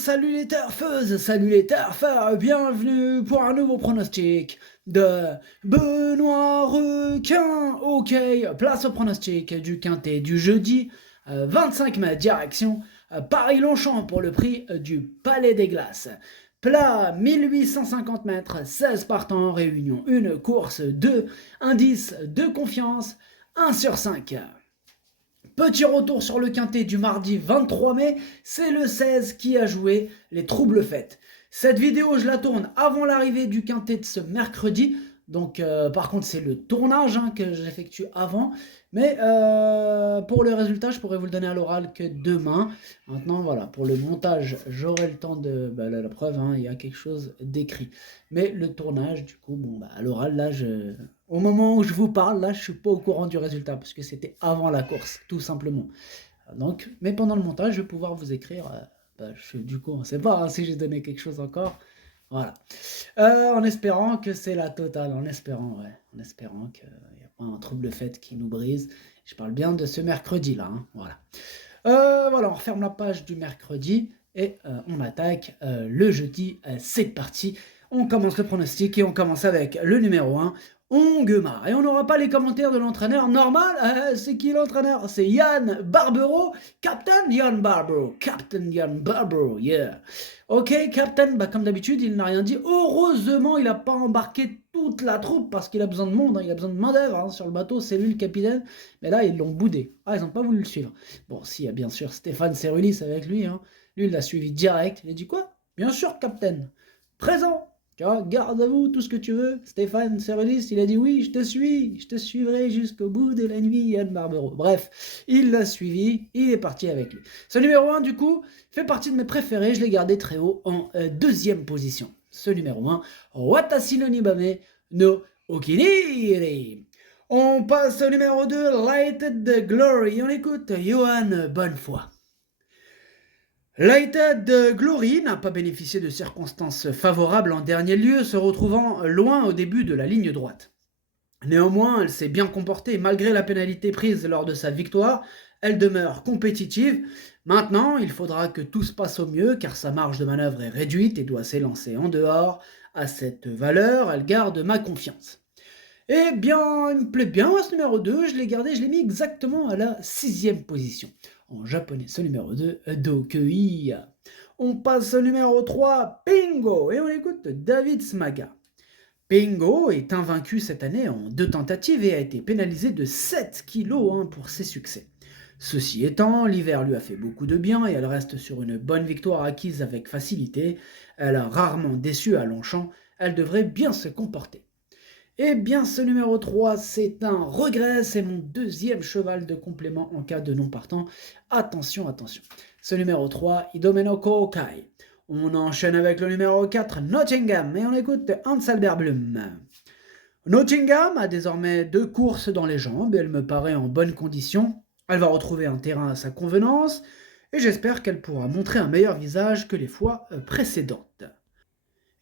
salut les turfeuses, salut les turfeurs, bienvenue pour un nouveau pronostic de Benoît Requin. Ok, place au pronostic du quintet du jeudi 25 mai, direction Paris-Longchamp pour le prix du Palais des Glaces. Plat 1850 mètres, 16 partants, réunion, une course, 2 indices de confiance, 1 sur 5. Petit retour sur le quintet du mardi 23 mai, c'est le 16 qui a joué les troubles fêtes. Cette vidéo, je la tourne avant l'arrivée du quintet de ce mercredi. Donc, par contre, c'est le tournage que j'effectue avant. Mais pour le résultat, je pourrais vous le donner à l'oral que demain. Maintenant, voilà, pour le montage, j'aurai le temps de... la preuve, il y a quelque chose d'écrit. Mais le tournage, du coup, à l'oral, là, au moment où je vous parle, là, je suis pas au courant du résultat, parce que c'était avant la course, tout simplement. Donc, mais pendant le montage, je vais pouvoir vous écrire... du coup, on ne sait pas si j'ai donné quelque chose encore. Voilà. En espérant que c'est la totale, en espérant qu'il n'y a pas un trouble fait qui nous brise. Je parle bien de ce mercredi-là, voilà. Voilà, on referme la page du mercredi et on attaque le jeudi. C'est parti. On commence le pronostic et on commence avec le numéro 1, Onguemar. Et on n'aura pas les commentaires de l'entraîneur normal. C'est qui l'entraîneur? C'est Yann Barbero. Captain Yann Barbero. Captain Yann Barbero, yeah. Ok, Captain, comme d'habitude, il n'a rien dit. Heureusement, il n'a pas embarqué toute la troupe parce qu'il a besoin de monde. Il a besoin de main-d'œuvre sur le bateau. C'est lui le capitaine. Mais là, ils l'ont boudé. Ils n'ont pas voulu le suivre. Bon, si, il y a bien sûr Stéphane Serulis avec lui. Lui, il l'a suivi direct. Il a dit quoi? Bien sûr, Captain. Présent. Tu vois, garde à vous tout ce que tu veux. Stéphane Serulis, il a dit oui, je te suivrai jusqu'au bout de la nuit, Yann Barbero. Bref, il l'a suivi, il est parti avec lui. Ce numéro 1, du coup, fait partie de mes préférés, je l'ai gardé très haut en deuxième position. Ce numéro 1, Watashi no Nibame no Okiniri. On passe au numéro 2, Lighted Glory. On écoute Johan Bonnefoy. Lighted Glory n'a pas bénéficié de circonstances favorables en dernier lieu, se retrouvant loin au début de la ligne droite. Néanmoins, elle s'est bien comportée malgré la pénalité prise lors de sa victoire. Elle demeure compétitive. Maintenant, il faudra que tout se passe au mieux car sa marge de manœuvre est réduite et doit s'élancer en dehors. À cette valeur, elle garde ma confiance. Eh bien, il me plaît bien ce numéro 2, je l'ai gardé, je l'ai mis exactement à la 6e position. En japonais, ce numéro 2, Dokui. On passe au numéro 3, Pingo, et on écoute David Smaga. Pingo est invaincu cette année en 2 tentatives et a été pénalisé de 7 kilos pour ses succès. Ceci étant, l'hiver lui a fait beaucoup de bien et elle reste sur une bonne victoire acquise avec facilité. Elle a rarement déçu à Longchamp, elle devrait bien se comporter. Eh bien, ce numéro 3, c'est un regret, c'est mon 2e cheval de complément en cas de non partant. Attention, attention. Ce numéro 3, Idomenoko Kai. On enchaîne avec le numéro 4, Nottingham, et on écoute Hans-Albert Blum. Nottingham a désormais 2 courses dans les jambes, et elle me paraît en bonne condition. Elle va retrouver un terrain à sa convenance, et j'espère qu'elle pourra montrer un meilleur visage que les fois précédentes.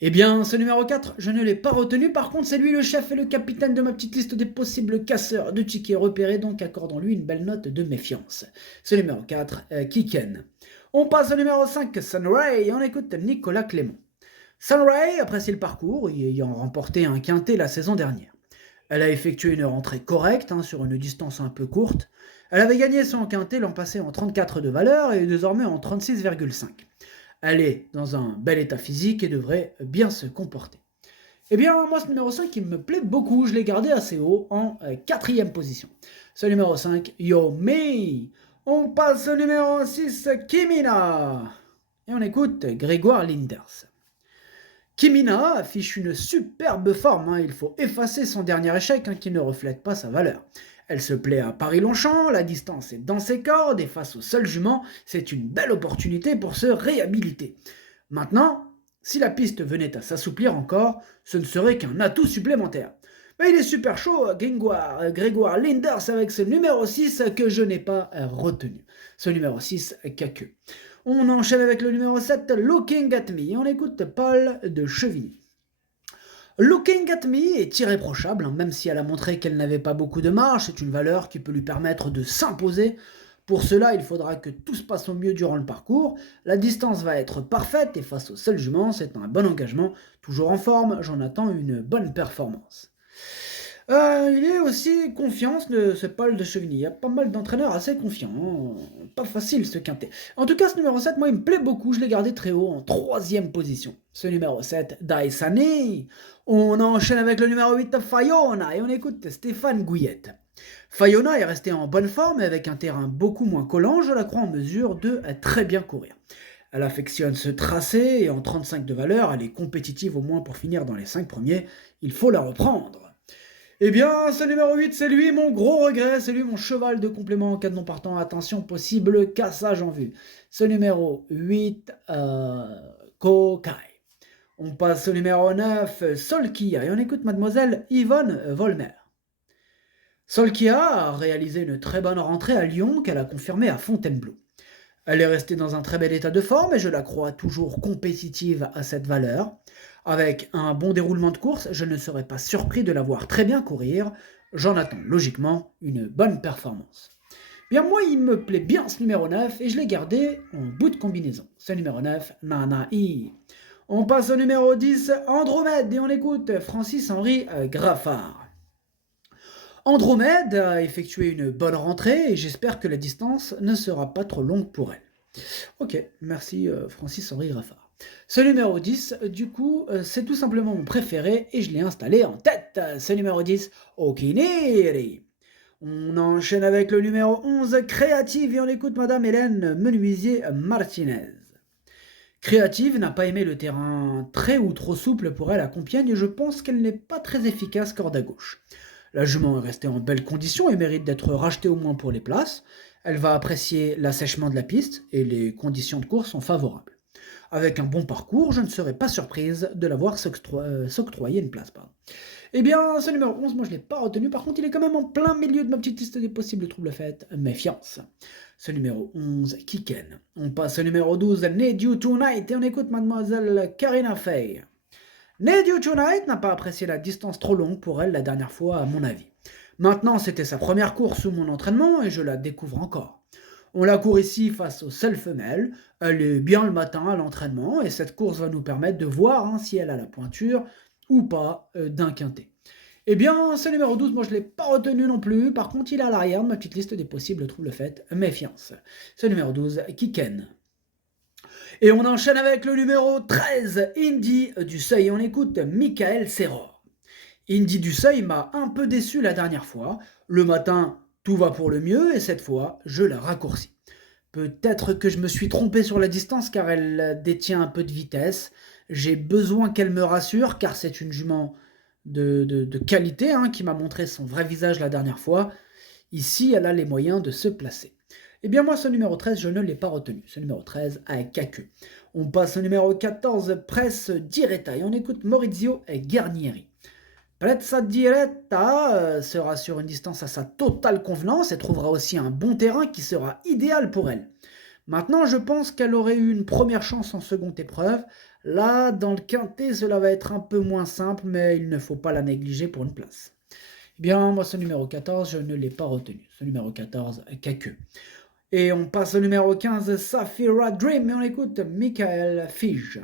Eh bien, ce numéro 4, je ne l'ai pas retenu, par contre c'est lui le chef et le capitaine de ma petite liste des possibles casseurs de tickets repérés, donc accordons-lui une belle note de méfiance. Ce numéro 4, Kiken. On passe au numéro 5, Sunray, et on écoute Nicolas Clément. Sunray apprécie le parcours, ayant remporté un quintet la saison dernière. Elle a effectué une rentrée correcte, sur une distance un peu courte. Elle avait gagné son quintet l'an passé en 34 de valeur et désormais en 36,5. Elle est dans un bel état physique et devrait bien se comporter. Eh bien, moi, ce numéro 5, il me plaît beaucoup. Je l'ai gardé assez haut en 4e position. Ce numéro 5, Yo Me. On passe au numéro 6, Kimina. Et on écoute Grégoire Linders. Kimina affiche une superbe forme. Il faut effacer son dernier échec qui ne reflète pas sa valeur. Elle se plaît à Paris-Longchamp, la distance est dans ses cordes et face au seul jument, c'est une belle opportunité pour se réhabiliter. Maintenant, si la piste venait à s'assouplir encore, ce ne serait qu'un atout supplémentaire. Mais il est super chaud, Grégoire Linders avec ce numéro 6 que je n'ai pas retenu. Ce numéro 6, Caqueux. On enchaîne avec le numéro 7, Looking at Me, et on écoute Paul de Chevigny. Looking at Me est irréprochable, même si elle a montré qu'elle n'avait pas beaucoup de marge, c'est une valeur qui peut lui permettre de s'imposer. Pour cela, il faudra que tout se passe au mieux durant le parcours. La distance va être parfaite et face au seul jument, c'est un bon engagement. Toujours en forme, j'en attends une bonne performance. Il est aussi confiant, ce Paul de Chevigny. Il y a pas mal d'entraîneurs assez confiants, hein. Pas facile ce quintet. En tout cas, ce numéro 7, moi, il me plaît beaucoup. Je l'ai gardé très haut, en 3e position. Ce numéro 7, Daisani. On enchaîne avec le numéro 8, Fayona. Et on écoute Stéphane Gouillette. Fayona est resté en bonne forme et avec un terrain beaucoup moins collant, je la crois en mesure de très bien courir. Elle affectionne ce tracé et en 35 de valeur, elle est compétitive au moins pour finir dans les 5 premiers. Il faut la reprendre. Eh bien, ce numéro 8, c'est lui mon gros regret, c'est lui mon cheval de complément en cas de non partant. Attention, possible cassage en vue. Ce numéro 8, Kokai. On passe au numéro 9, Solkia, et on écoute mademoiselle Yvonne Volmer. Solkia a réalisé une très bonne rentrée à Lyon qu'elle a confirmée à Fontainebleau. Elle est restée dans un très bel état de forme et je la crois toujours compétitive à cette valeur. Avec un bon déroulement de course, je ne serais pas surpris de la voir très bien courir. J'en attends logiquement une bonne performance. Bien moi, il me plaît bien ce numéro 9 et je l'ai gardé en bout de combinaison. Ce numéro 9, Nanaï. On passe au numéro 10, Andromède, et on écoute Francis-Henri Graffard. Andromède a effectué une bonne rentrée et j'espère que la distance ne sera pas trop longue pour elle. Ok, merci Francis-Henri Graffard. Ce numéro 10, du coup, c'est tout simplement mon préféré et je l'ai installé en tête. Ce numéro 10, Okiniri. On enchaîne avec le numéro 11, Créative, et on écoute Madame Hélène Menuisier-Martinez. Créative n'a pas aimé le terrain très ou trop souple pour elle à Compiègne et je pense qu'elle n'est pas très efficace corde à gauche. La jument est restée en belle condition et mérite d'être rachetée au moins pour les places. Elle va apprécier l'assèchement de la piste et les conditions de course sont favorables. Avec un bon parcours, je ne serais pas surprise de la voir s'octroyer une place. Eh bien, ce numéro 11, moi je ne l'ai pas retenu. Par contre, il est quand même en plein milieu de ma petite liste des possibles troubles faites. Méfiance. Ce numéro 11, Kiken. On passe au numéro 12, Need You Tonight, et on écoute mademoiselle Karina Fay. Need You Tonight n'a pas apprécié la distance trop longue pour elle la dernière fois, à mon avis. Maintenant, c'était sa première course sous mon entraînement et je la découvre encore. On la court ici face aux seules femelles, elle est bien le matin à l'entraînement et cette course va nous permettre de voir si elle a la pointure ou pas d'un quintet. Eh bien, ce numéro 12, moi je ne l'ai pas retenu non plus, par contre il est à l'arrière de ma petite liste des possibles troubles faites, méfiance. Ce numéro 12, Kiken. Et on enchaîne avec le numéro 13, Indy du Seuil, et on écoute Michael Serror. Indy du Seuil m'a un peu déçu la dernière fois, le matin tout va pour le mieux et cette fois je la raccourcis. Peut-être que je me suis trompé sur la distance car elle détient un peu de vitesse, j'ai besoin qu'elle me rassure car c'est une jument de qualité qui m'a montré son vrai visage la dernière fois. Ici elle a les moyens de se placer. Eh bien moi ce numéro 13 je ne l'ai pas retenu, ce numéro 13 avec Kaku. On passe au numéro 14, Presse Diretta, et on écoute Maurizio Guarnieri. Pressa Diretta sera sur une distance à sa totale convenance et trouvera aussi un bon terrain qui sera idéal pour elle. Maintenant, je pense qu'elle aurait eu une première chance en seconde épreuve. Là, dans le quintet, cela va être un peu moins simple, mais il ne faut pas la négliger pour une place. Eh bien, moi, ce numéro 14, je ne l'ai pas retenu. Ce numéro 14, Kaku. Et on passe au numéro 15, Safira Dream, et on écoute Michael Fige.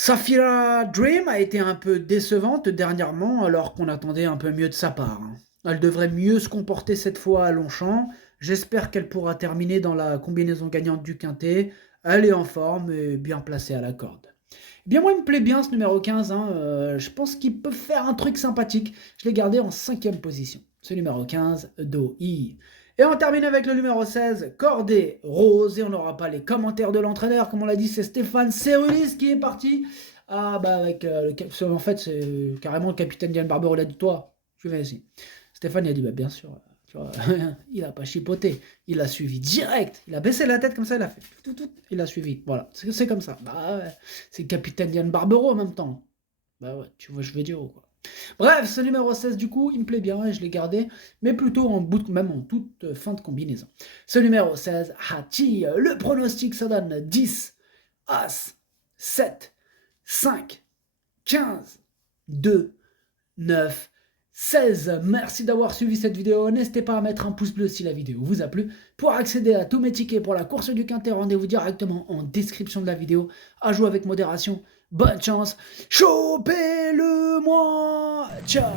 Safira Dream a été un peu décevante dernièrement alors qu'on attendait un peu mieux de sa part. Elle devrait mieux se comporter cette fois à Longchamp. J'espère qu'elle pourra terminer dans la combinaison gagnante du quintet. Elle est en forme et bien placée à la corde. Eh bien moi il me plaît bien ce numéro 15. Je pense qu'il peut faire un truc sympathique. Je l'ai gardé en 5e position. Ce numéro 15, Doi. Et on termine avec le numéro 16, Cordée Rose, et on n'aura pas les commentaires de l'entraîneur, comme on l'a dit, c'est Stéphane Cerulis qui est parti. En fait, c'est carrément le capitaine Diane Barbero, il a dit, toi, tu viens ici. Stéphane, il a dit, bien sûr, tu vois, il n'a pas chipoté, il a suivi direct, il a baissé la tête comme ça, il a fait tout, il a suivi, voilà, c'est comme ça. C'est le capitaine Diane Barbero en même temps. Tu vois, je veux dire, quoi. Bref, ce numéro 16 du coup, il me plaît bien et je l'ai gardé, mais plutôt même en toute fin de combinaison. Ce numéro 16, Hachi, le pronostic ça donne 10, As, 7, 5, 15, 2, 9, 16. Merci d'avoir suivi cette vidéo. N'hésitez pas à mettre un pouce bleu si la vidéo vous a plu. Pour accéder à tous mes tickets pour la course du Quintet, rendez-vous directement en description de la vidéo. À jouer avec modération. Bonne chance. Chopez-le moi. Ciao.